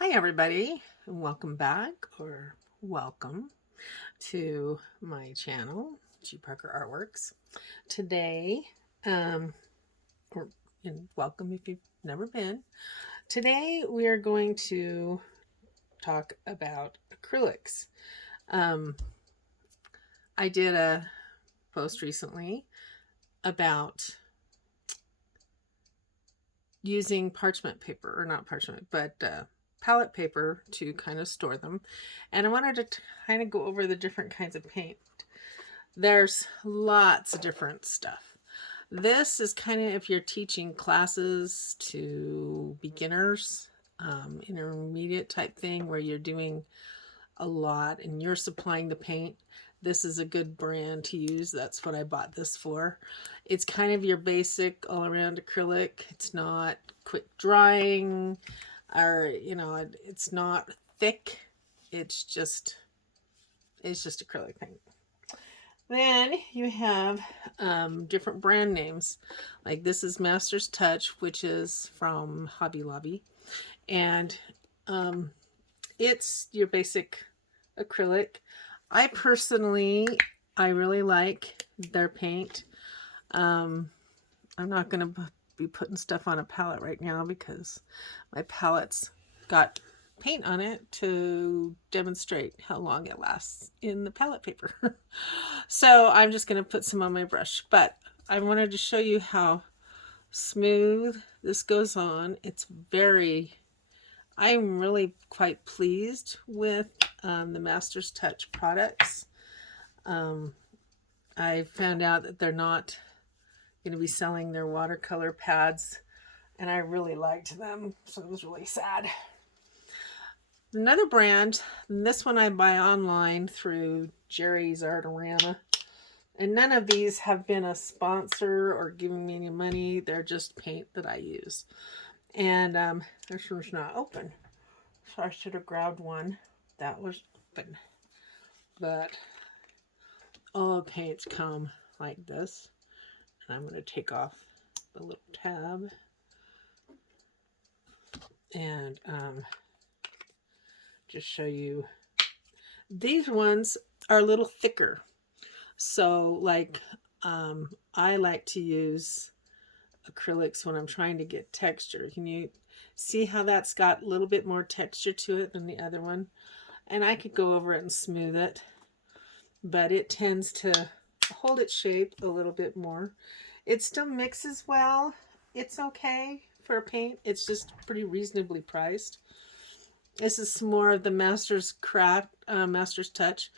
Hi, everybody, and welcome back or welcome to my channel, G. Parker Artworks. Today, or and welcome if you've never been. Today, we are going to talk about acrylics. Um, I did a post recently about using parchment paper, or not parchment, but palette paper to kind of store them. And I wanted to kind of go over the different kinds of paint. There's lots of different stuff. This is kind of if you're teaching classes to beginners, intermediate type thing where you're doing a lot and you're supplying the paint. This is a good brand to use. That's what I bought this for. It's kind of your basic all around acrylic. It's not quick drying or, it's not thick. It's just acrylic paint. Then you have different brand names. Like this is Master's Touch, which is from Hobby Lobby. And it's your basic acrylic. I really like their paint. I'm not going to be putting stuff on a palette right now because my palette's got paint on it to demonstrate how long it lasts in the palette paper. So I'm just going to put some on my brush, but I wanted to show you how smooth this goes on. I'm really quite pleased with the Master's Touch products. I found out that they're not going to be selling their watercolor pads, and I really liked them, so it was really sad. Another brand, and this one I buy online through Jerry's Artorama, and none of these have been a sponsor or giving me any money. They're just paint that I use. And this one's not open, so I should have grabbed one that was open. But all the paints come like this. And I'm going to take off the little tab and just show you. These ones are a little thicker. So like I like to use acrylics when I'm trying to get texture. Can you see how that's got a little bit more texture to it than the other one? And I could go over it and smooth it, but it tends to hold its shape a little bit more. It still mixes well. It's okay for paint. It's just pretty reasonably priced. This is some more of the Master's Touch.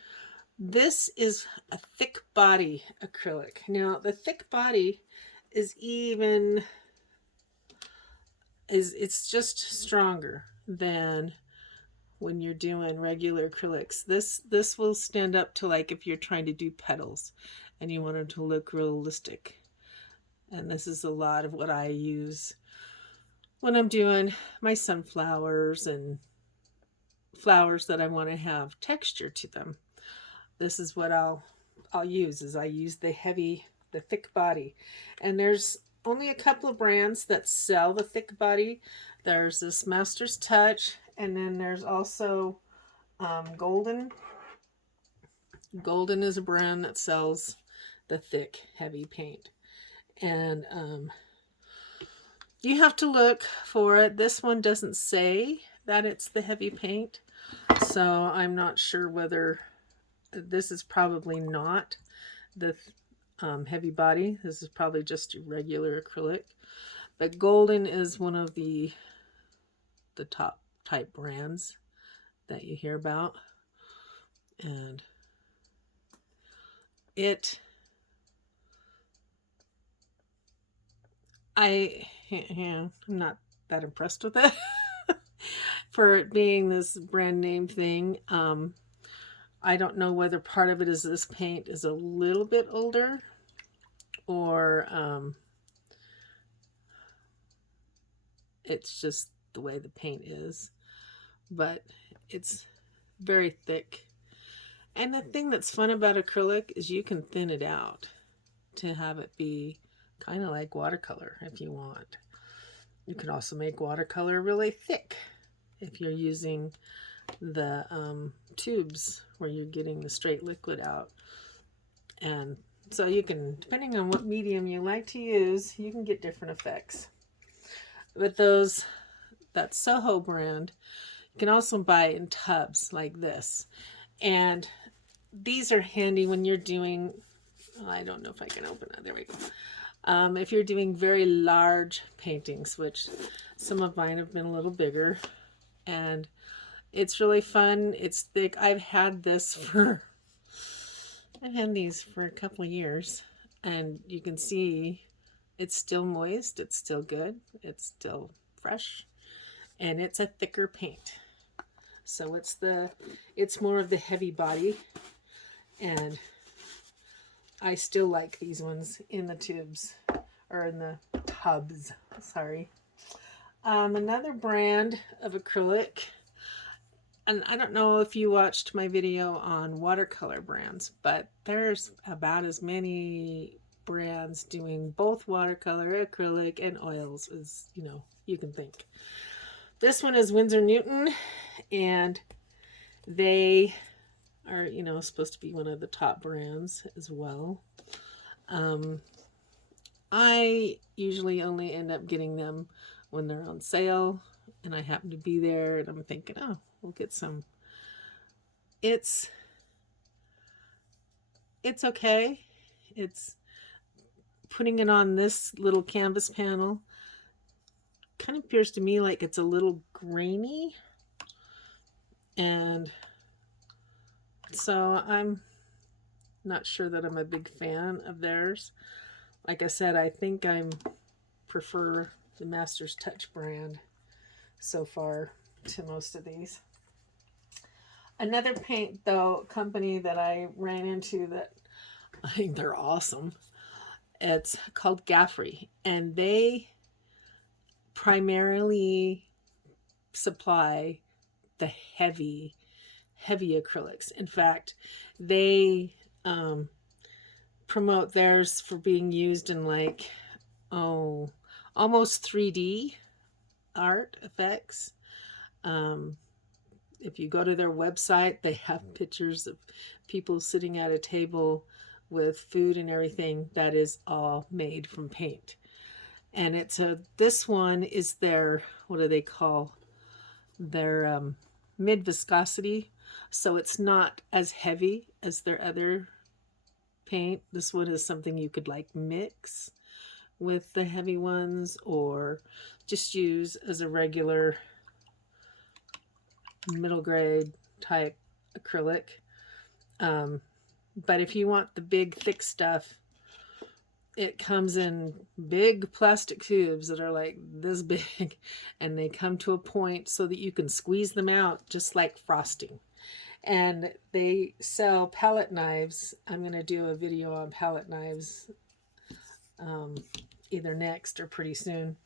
This is a thick body acrylic. Now the thick body it's just stronger than when you're doing regular acrylics. This will stand up to like if you're trying to do petals and you want them to look realistic. And this is a lot of what I use when I'm doing my sunflowers and flowers that I want to have texture to them. This is what I'll use. I use the thick body. And there's only a couple of brands that sell the thick body. There's this Master's Touch, and then there's also Golden. Golden is a brand that sells the thick, heavy paint. And you have to look for it. This one doesn't say that it's the heavy paint, so I'm not sure whether this is probably not the heavy body. This is probably just a regular acrylic. But Golden is one of the top type brands that you hear about. And I'm not that impressed with it for it being this brand name thing. I don't know whether part of it is this paint is a little bit older or it's just the way the paint is, but it's very thick. And the thing that's fun about acrylic is you can thin it out to have it be kind of like watercolor if you want. You can also make watercolor really thick. if you're using the tubes where you're getting the straight liquid out. And so you can, depending on what medium you like to use, you can get different effects. But that Soho brand, you can also buy in tubs like this. And these are handy when you're doing, I don't know if I can open it. There we go. If you're doing very large paintings, which some of mine have been a little bigger, and it's really fun. It's thick. I've had these for a couple of years, and you can see it's still moist. It's still good. It's still fresh, and it's a thicker paint. So it's more of the heavy body, and I still like these ones in the tubes, or in the tubs, sorry. Another brand of acrylic, and I don't know if you watched my video on watercolor brands, but there's about as many brands doing both watercolor, acrylic, and oils as, you can think. This one is Winsor Newton, and they are, supposed to be one of the top brands as well. I usually only end up getting them when they're on sale, and I happen to be there, and I'm thinking, oh, we'll get some. It's okay. It's putting it on this little canvas panel. Kind of appears to me like it's a little grainy, and so I'm not sure that I'm a big fan of theirs. Like I said, I think I prefer the Master's Touch brand so far to most of these. Another paint company that I ran into that I think they're awesome, it's called Gaffrey, and they primarily supply the heavy acrylics. In fact, they promote theirs for being used in almost 3D art effects. If you go to their website, they have pictures of people sitting at a table with food and everything that is all made from paint. And this one is their, what do they call their mid viscosity, so it's not as heavy as their other paint. This one is something you could mix with the heavy ones, or just use as a regular middle grade type acrylic. But if you want the big thick stuff, it comes in big plastic tubes that are like this big, and they come to a point so that you can squeeze them out just like frosting. And they sell palette knives. I'm going to do a video on palette knives either next or pretty soon.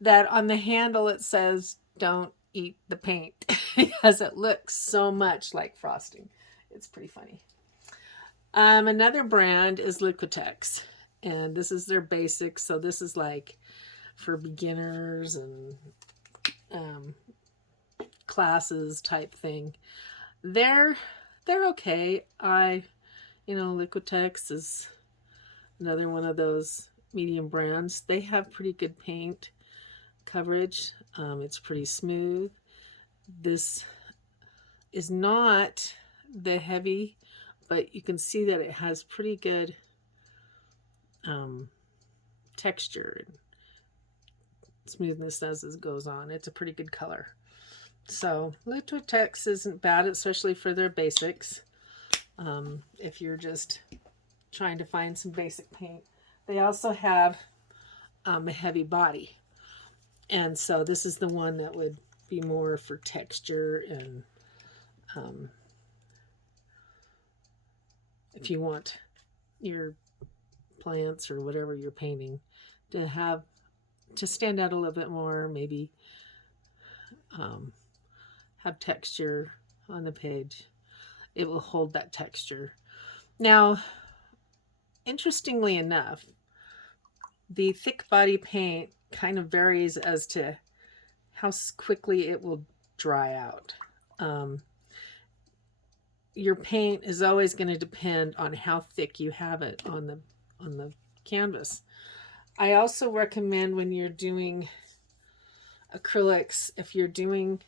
That on the handle it says, "Don't eat the paint," because it looks so much like frosting. It's pretty funny. Another brand is Liquitex, and this is their basics. So this is like for beginners and classes type thing. They're okay. Liquitex is another one of those medium brands. They have pretty good paint coverage. It's pretty smooth. This is not the heavy, but you can see that it has pretty good texture and smoothness as it goes on. It's a pretty good color. So Liquitex isn't bad, especially for their basics. If you're just trying to find some basic paint. They also have a heavy body. And so this is the one that would be more for texture, and if you want your plants or whatever you're painting to stand out a little bit more, maybe have texture on the page. It will hold that texture. Now, interestingly enough, the thick body paint kind of varies as to how quickly it will dry out. Your paint is always going to depend on how thick you have it on the canvas. I also recommend when you're doing acrylics, if you're doing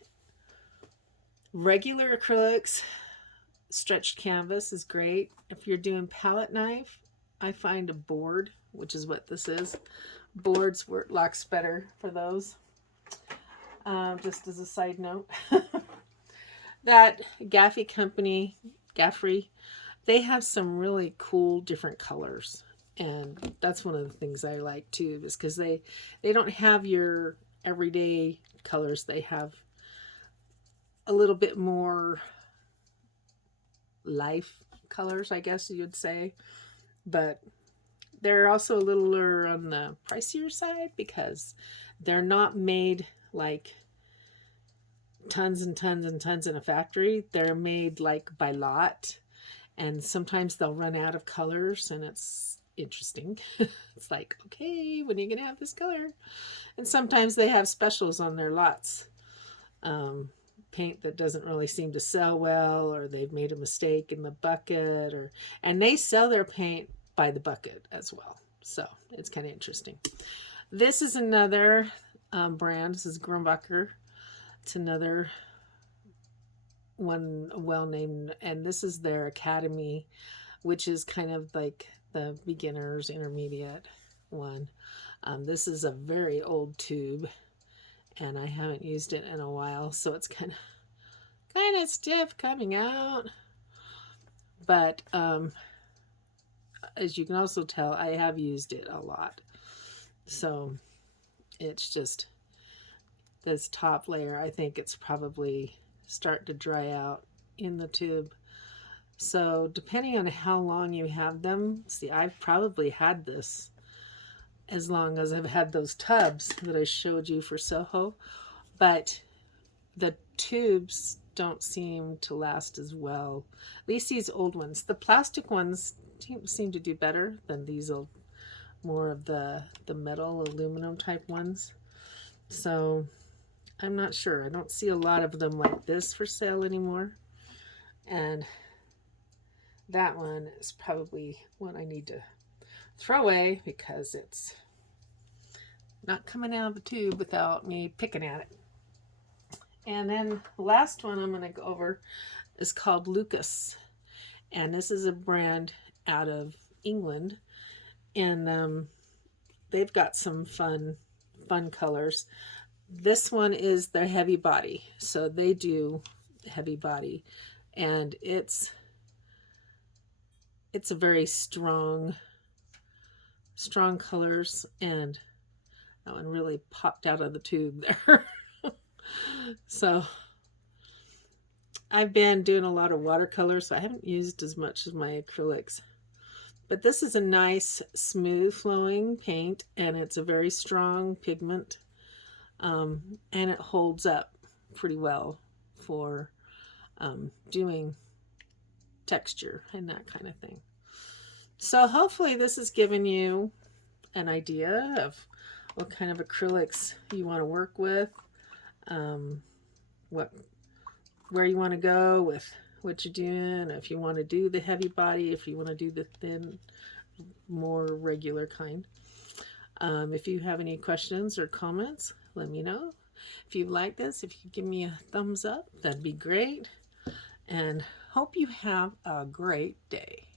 regular acrylics, stretched canvas is great. If you're doing palette knife, I find a board, which is what this is. Boards works better for those. Just as a side note. That Gaffrey, they have some really cool different colors. And that's one of the things I like too, is because they don't have your everyday colors. They have a little bit more life colors, I guess you'd say. But they're also a little on the pricier side because they're not made like tons and tons and tons in a factory. They're made like by lot, and sometimes they'll run out of colors, and it's interesting. It's like, okay, when are you gonna have this color? And sometimes they have specials on their lots. Paint that doesn't really seem to sell well, or they've made a mistake in the bucket, and they sell their paint by the bucket as well. So it's kind of interesting. This is another brand. This is Grumbacher. It's another one well-named, and this is their Academy, which is kind of like the beginner's intermediate one. This is a very old tube, and I haven't used it in a while, so it's kind of stiff coming out. But as you can also tell, I have used it a lot. So it's just this top layer, I think it's probably starting to dry out in the tube. So depending on how long you have them, see, I've probably had this as long as I've had those tubs that I showed you for Soho, but the tubes don't seem to last as well. At least these old ones. The plastic ones seem to do better than these old, more of the metal aluminum type ones. So I'm not sure. I don't see a lot of them like this for sale anymore. And that one is probably one I need to throw away because it's not coming out of the tube without me picking at it. And then the last one I'm going to go over is called Lucas. And this is a brand out of England. And they've got some fun colors. This one is their heavy body. So they do heavy body. And it's a very strong colors. And that one really popped out of the tube there. So I've been doing a lot of watercolor, so I haven't used as much as my acrylics. But this is a nice, smooth flowing paint, and it's a very strong pigment, and it holds up pretty well for doing texture and that kind of thing. So hopefully this has given you an idea of what kind of acrylics you want to work with, where you want to go with what you're doing, if you want to do the heavy body, if you want to do the thin, more regular kind. If you have any questions or comments, let me know. If you like this, if you give me a thumbs up, that'd be great. And hope you have a great day.